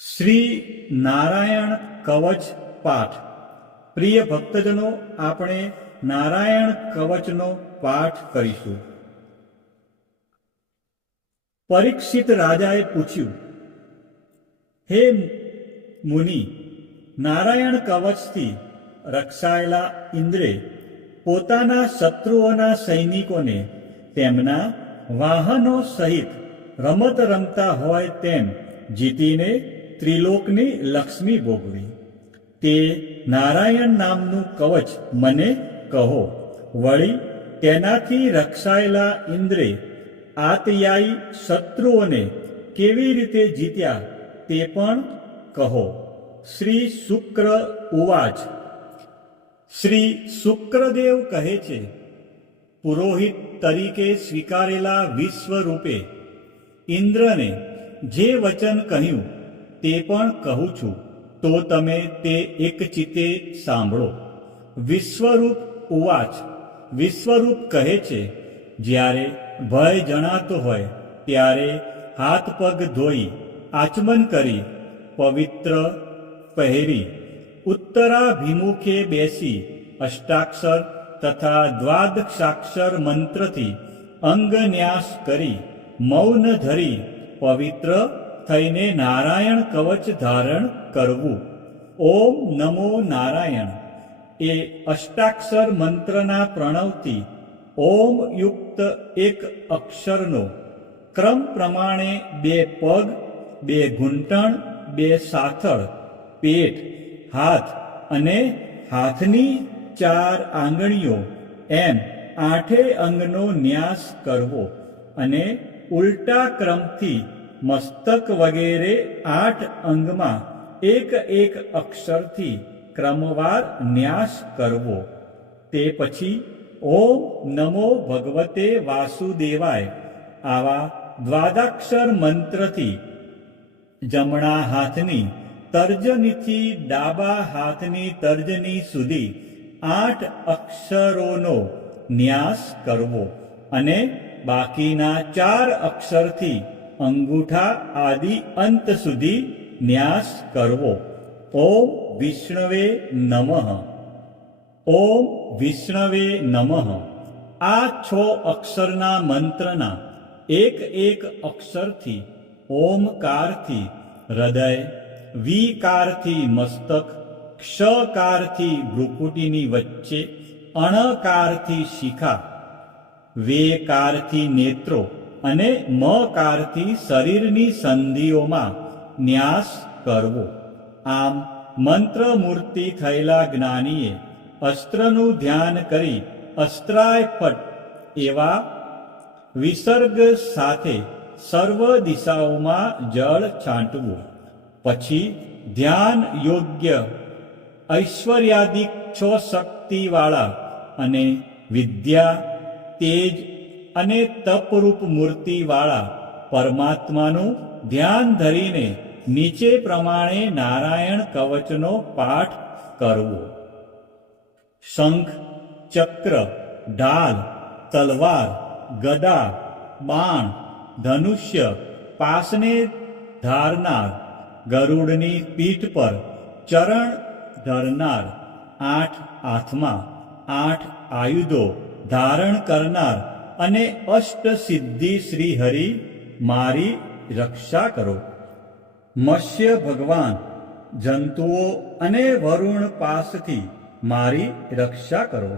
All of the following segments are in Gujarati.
શ્રી નારાયણ કવચ પાઠ. પ્રિય ભક્તજનો, આપણે નારાયણ કવચનો પાઠ કરીશું. પરીક્ષિત રાજાએ પૂછ્યું, હે મુનિ, નારાયણ કવચથી રક્ષાયેલા ઇન્દ્રે પોતાના શત્રુઓના સૈનિકોને તેમના વાહનો સહિત રમત રમતા હોય તેમ જીતીને ત્રિલોકની લક્ષ્મી ભોગવી. તે નારાયણ નામનું કવચ મને કહો. વળી તેનાથી રક્ષાયેલા ઇન્દ્રે આતયાયી શત્રુઓને કેવી રીતે જીત્યા તે પણ કહો. શ્રી શુક્ર ઉવાચ. શ્રી શુક્રદેવ કહે છે, પુરોહિત તરીકે સ્વીકારેલા વિશ્વરૂપે ઇન્દ્રને જે વચન કહ્યું તે પણ કહું છું, તો તમે તે એક ચિત્તે સાંભળો. વિશ્વરૂપ ઉવાચ. વિશ્વરૂપ કહે છે, જ્યારે ભય જણાતો હોય ત્યારે હાથ પગ ધોઈ આચમન કરી પવિત્ર પહેરી ઉત્તરાભિમુખે બેસી અષ્ટાક્ષર તથા દ્વાદશાક્ષર મંત્રથી અંગન્યાસ કરી મૌન ધરી પવિત્ર થઈને નારાયણ કવચ ધારણ કરવું. ઓમ નમો નારાયણ એ અષ્ટાક્ષર મંત્રના પ્રણવથી ઓમ યુક્ત એક અક્ષરનો ક્રમ પ્રમાણે 2 પગ, 2 ઘૂંટણ, 2 સાથળ, પેટ, હાથ અને હાથની 4 આંગળીઓ એમ 8 અંગનો ન્યાસ કરવો અને ઉલટા ક્રમથી મસ્તક વગેરે 8 અંગમાં એક અક્ષરથી ક્રમવાર ન્યાસ કરવો. તે પછી ઓમ નમો ભગવતે વાસુદેવાય આવા દ્વાદાક્ષર મંત્રથી જમણા હાથની તર્જનીથી ડાબા હાથની તર્જની સુધી 8 અક્ષરોનો ન્યાસ કરવો અને બાકીના 4 અક્ષરથી અંગૂઠા આદિ અંત સુધી ન્યાસ કરવો. ઓમ વિષ્ણવે નમઃ. ઓમ વિષ્ણવે નમઃ. આ 6 અક્ષરના મંત્રના એક અક્ષરથી ઓમકારથી હૃદય, વીકારથી મસ્તક, ક્ષકારથી ભ્રુકુટીની વચ્ચે, અણકારથી શિખા, વેકારથી નેત્રો અને મકારથી શરીરની સંધિઓમાં ન્યાસ કરવો. આમ મંત્ર મૂર્તિ થયેલા જ્ઞાનીએ અસ્ત્રનું ધ્યાન કરી અસ્ત્રાય ફટ એવા વિસર્ગ સાથે સર્વ દિશાઓમાં જળ છાંટવું. પછી ધ્યાન યોગ્ય ઐશ્વર્યાદિક 6 શક્તિવાળા અને વિદ્યા, તેજ અને તપરૂપ મૂર્તિવાળા પરમાત્માનું ધ્યાન ધરીને નીચે પ્રમાણે નારાયણ કવચનો પાઠ કરવો. શંખ, ચક્ર, ઢાલ, તલવાર, ગદા, બાણ, ધનુષ્ય, પાસને ધારનાર, ગરુડની પીઠ પર ચરણ ધરનાર, 8 હાથમાં 8 આયુધો ધારણ કરનાર અને અષ્ટસિદ્ધિ શ્રી હરિ મારી રક્ષા કરો. મત્સ્ય ભગવાન, જંતુઓ અને વરુણ પાસથી મારી રક્ષા કરો.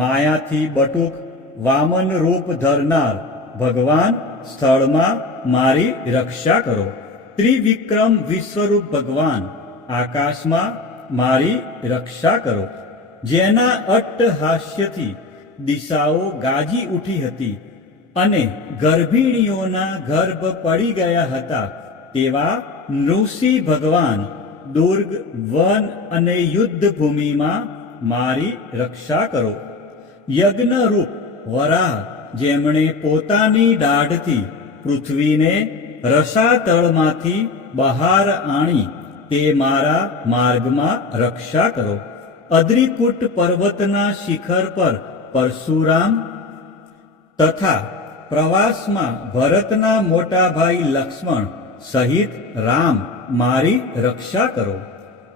માયાથી બટુક વામન રૂપ ધરનાર ભગવાન સ્થળમાં મારી રક્ષા કરો. ત્રિવિક્રમ વિશ્વરૂપ ભગવાન આકાશમાં મારી રક્ષા કરો. જેના અટ્ટહાસ્યથી દિશાઓ ગાજી ઉઠી હતી અને ગર્ભિણીઓના ગર્ભ પડી ગયા હતા તેવા નૃસિંહ ભગવાન દુર્ગ, વન અને યુદ્ધ ભૂમિમાં મારી રક્ષા કરો. યજ્ઞરૂપ વરાહ, જેમણે પોતાની દાઢથી પૃથ્વીને રસાતળમાંથી બહાર આણી તે મારા માર્ગમાં રક્ષા કરો. અદ્રિકુટ પર્વતના શિખર પર પરશુરામ તથા પ્રવાસમાં ભરતના મોટા ભાઈ લક્ષ્મણ સહિત રામ મારી રક્ષા કરો.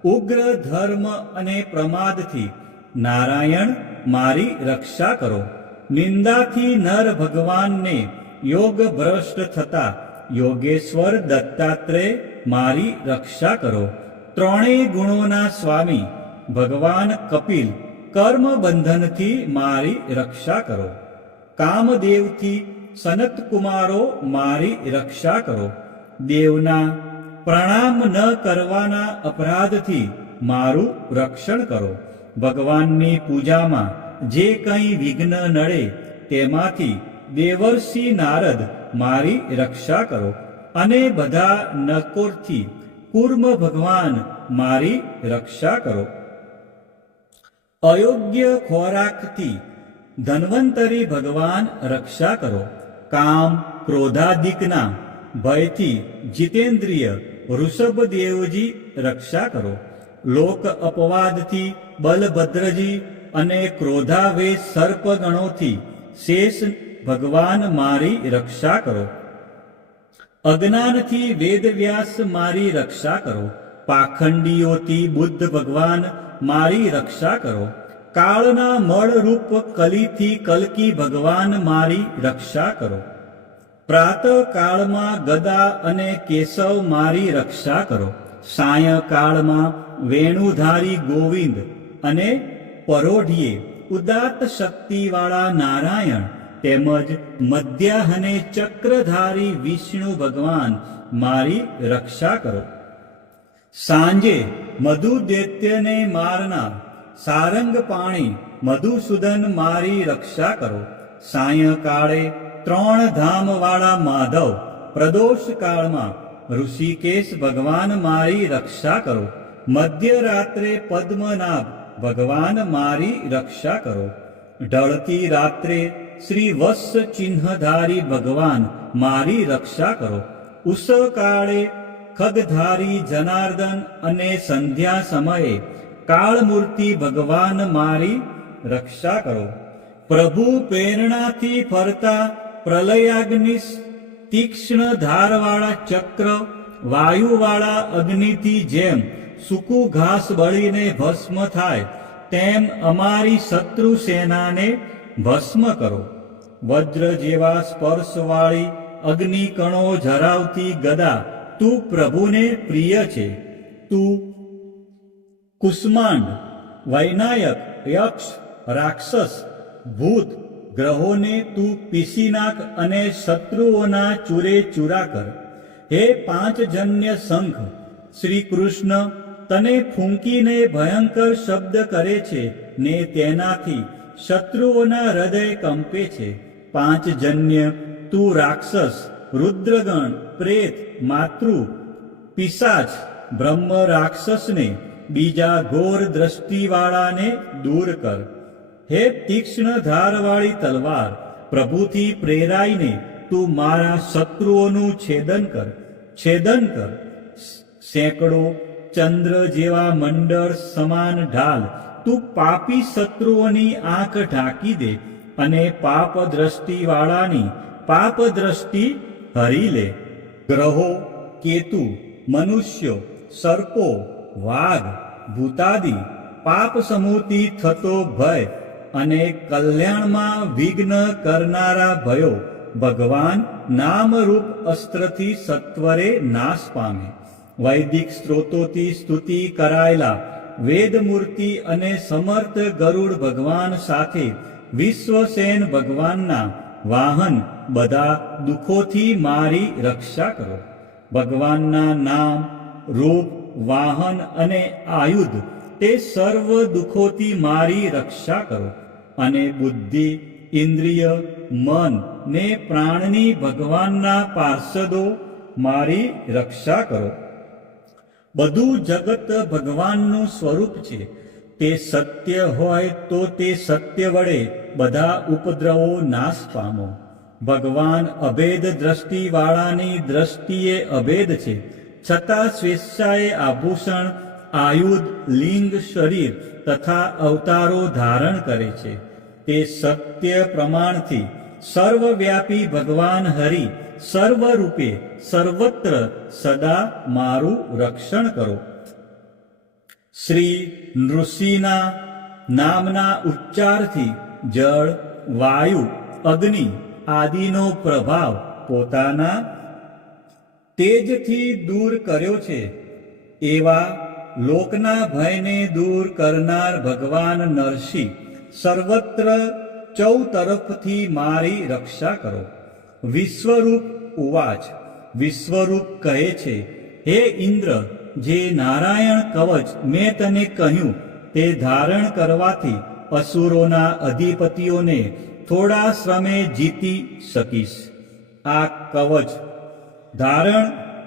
ઉગ્ર ધર્મ અને પ્રમાદથી નારાયણ મારી રક્ષા કરો. નિંદાથી નર ભગવાનને યોગ ભ્રષ્ટ થતા યોગેશ્વર દત્તાત્રેય મારી રક્ષા કરો. ત્રણેય ગુણોના સ્વામી ભગવાન કપિલ કર્મ બંધનથી મારી રક્ષા કરો. કામદેવથી સનત કુમારો મારી રક્ષા કરો. દેવના પ્રણામ ન કરવાના અપરાધથી મારું રક્ષણ કરો. ભગવાનની પૂજામાં જે કંઈ વિઘ્ન નડે તેમાંથી દેવર્ષિ નારદ મારી રક્ષા કરો. અને બધા નકોરથી કુર્મ ભગવાન મારી રક્ષા કરો. અયોગ્ય ખોરાકથી ધન્વંતરી ભગવાન રક્ષા કરો. કામ ક્રોધાદિકના ભયથી જીતેન્દ્રિય વૃષભદેવજી રક્ષા કરો. લોક અપવાદથી બલભદ્રજી અને ક્રોધાવેશ સર્પગણોથી શેષ ભગવાન મારી રક્ષા કરો. અજ્ઞાનથી વેદવ્યાસ મારી રક્ષા કરો. પાખંડીઓથી બુદ્ધ ભગવાન મારી રક્ષા કરો. કાળના મળરૂપ કલીથી કલ્કી ભગવાન મારી રક્ષા કરો. પ્રાતઃ કાળમાં ગદા અને કેશવ મારી રક્ષા કરો. સાયંકાળમાં વેણુધારી ગોવિંદ અને પરોઢિયે ઉદાત્ત શક્તિવાળા નારાયણ તેમજ મધ્યાહને ચક્રધારી વિષ્ણુ ભગવાન મારી રક્ષા કરો. સાંજે મધુ દૈત્યને મારનાર સારંગ પાણી મધુસૂદન મારી રક્ષા કરો. સાયંકાળે 3 ધામવાળા માધવ પ્રદોષ કાળમાં ઋષિકેશ ભગવાન મારી રક્ષા કરો. મધ્યરાત્રે પદ્મનાભ ભગવાન મારી રક્ષા કરો. ઢળતી રાત્રે શ્રી વત્સ ચિહ્નધારી ભગવાન મારી રક્ષા કરો. ઉષકાળે ખગધારી જનાર્દન અને સંધ્યા સમયે કાળમૂર્તિ ભગવાન મારી રક્ષા કરો. પ્રભુ પ્રેરણાથી ફરતા પ્રલયાગ્નિ તીક્ષ્ણ ધારવાળા ચક્ર વાયુવાળા અગ્નિથી જેમ સૂકું ઘાસ બળીને ભસ્મ થાય તેમ અમારી શત્રુ સેનાને ભસ્મ કરો. વજ્ર જેવા સ્પર્શવાળી અગ્નિકણો જરાવતી ગદા તું પ્રભુને પ્રિય છે. તું કુષ્માંડ વૈનાયક યક્ષ રાક્ષસ ભૂત ગ્રહોને તું પીસી નાખ અને શત્રુઓના ચૂરે ચૂરા કર. હે 5 જન્ય શંખ શ્રી કૃષ્ણ તને ફૂંકીને ભયંકર શબ્દ કરે છે ને તેનાથી શત્રુઓના હૃદય કંપે છે. 5 જન્ય તું રાક્ષસ રુદ્રગણ પ્રેત માતૃ પિશાચ બ્રહ્મ રાક્ષસને બીજા ઘોર દ્રષ્ટિવાળાને દૂર કર. હે તીક્ષ્ણ ધારવાળી તલવાર પ્રભુથી પ્રેરાઈને તું મારા શત્રુઓનું છેદન કર. સેંકડો ચંદ્ર જેવા મંડળ સમાન ઢાલ તું પાપી શત્રુઓની આંખ ઢાંકી દે અને પાપ દ્રષ્ટિવાળાની પાપ દ્રષ્ટિ હરી લે. ગ્રહો કેતુ મનુષ્યો સર્પો વાઘ ભૂતાદિ પાપ સમૂહથી થતો ભય અને કલ્યાણમાં વિઘ્ન કરનારા ભયો ભગવાન નામરૂપ અસ્ત્રથી સત્વરે નાશ પામે. વૈદિક સ્ત્રોતોથી સ્તુતિ કરાયેલા વેદમૂર્તિ અને સમર્થ ગરુડ ભગવાન સાથે વિશ્વસેન ભગવાનના વાહન બધા દુઃખોથી મારી રક્ષા કરો. ભગવાનના નામ રૂપ વાહન અને આયુધ તે સર્વ દુઃખોથી મારી રક્ષા કરો. અને બુદ્ધિ ઇન્દ્રિય મન ને પ્રાણની ભગવાનના પાર્ષદો મારી રક્ષા કરો. બધું જગત ભગવાનનું સ્વરૂપ છે. તે સત્ય હોય તો તે સત્ય વડે બધા ઉપદ્રવો નાશ પામો. ભગવાન અભેદ દ્રષ્ટિવાળાની દ્રષ્ટિએ અભેદ છે, છતાં સ્વેચ્છાએ આભૂષણ આયુધ લિંગ શરીર તથા અવતારો ધારણ કરે છે. તે સત્ય પ્રમાણથી સર્વવ્યાપી ભગવાન હરિ સર્વરૂપે સર્વત્ર સદા મારું રક્ષણ કરો. શ્રી નૃસિંહના નામના ઉચ્ચારથી જળ, વાયુ, અગ્નિ આદિનો પ્રભાવ પોતાના તેજથી દૂર કર્યો છે. એવા લોકના ભયને દૂર કરનાર ભગવાન નરસિંહ સર્વત્ર ચૌતરફથી મારી રક્ષા કરો. વિશ્વરૂપ ઉવાચ. વિશ્વરૂપ કહે છે, હે ઇન્દ્ર, જે નારાયણ કવચ મેં તને કહ્યું તે ધારણ કરવાથી અસુરોના અધિપતિઓને થોડા શ્રમે જીતી શકીશ. આ કવચ ધારણ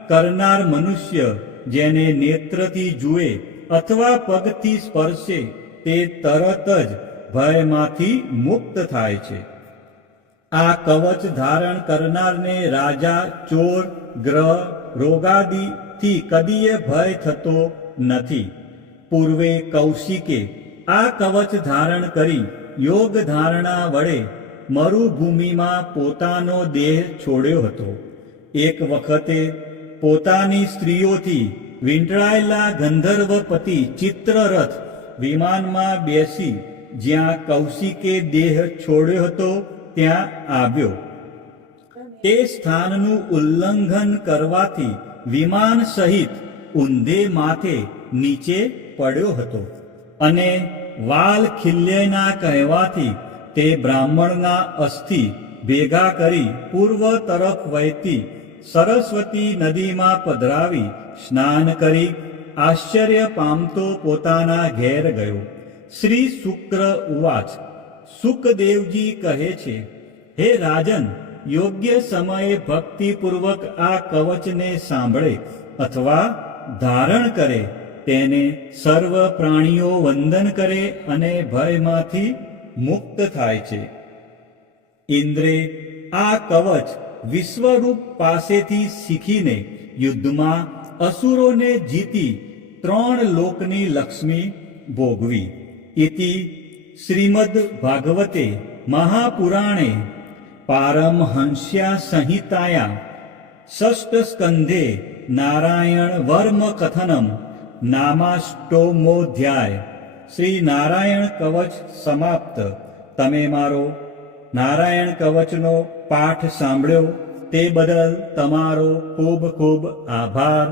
કરનાર મનુષ્ય જેને નેત્રથી જુએ અથવા પગથી સ્પર્શે તે તરત જ ભયમાંથી મુક્ત થાય છે. આ કવચ ધારણ કરનારને રાજા, ચોર, ગ્રહ, રોગાદિથી કદીય ભય થતો નથી. પૂર્વે કૌશિકે આ કવચ ધારણ કરી યોગ ધારણા વડે મરુભૂમિમાં પોતાનો દેહ છોડ્યો હતો. એક વખતે પોતાની સ્ત્રીઓથી વીંટળાયેલા ગંધર્વપતિ ચિત્રરથ વિમાનમાં બેસી જ્યાં કૌશિકે દેહ છોડ્યો હતો ત્યાં આવ્યો. તે સ્થાનનું ઉલ્લંઘન કરવાથી વિમાન સહિત ઊંધે માથે નીચે પડ્યો હતો અને વાલ ખિલ્યના કહેવાથી તે બ્રાહ્મણના અસ્થિ ભેગા કરી પૂર્વ તરફ વહેતી સરસ્વતી નદીમાં પધરાવી સ્નાન કરી આશ્ચર્ય પામતો પોતાના ઘેર ગયો. શ્રી શુક્ર ઉવાચ. સુકદેવજી કહે છે, હે રાજન, યોગ્ય સમયે ભક્તિપૂર્વક આ કવચને સાંભળે અથવા ધારણ કરે તેને સર્વ પ્રાણીઓ વંદન કરે અને ભયમાંથી મુક્ત થાય છે. ઇન્દ્રે આ કવચ વિશ્વરૂપ પાસેથી શીખીને યુદ્ધમાં અસુરોને જીતી 3 લોકની લક્ષ્મી ભોગવી. ઇતિ શ્રીમદ્ ભાગવતે મહાપુરાણે પારમહંસ્યા સંહિતાયા ષષ્ઠ સ્કંધે નારાયણ વર્મ કથનમ નામાષ્ટોમોધ્યાય. શ્રી નારાયણ કવચ સમાપ્ત. તમે મારો નારાયણ કવચનો પાઠ સાંભળ્યો તે બદલ તમારો ખૂબ ખૂબ આભાર.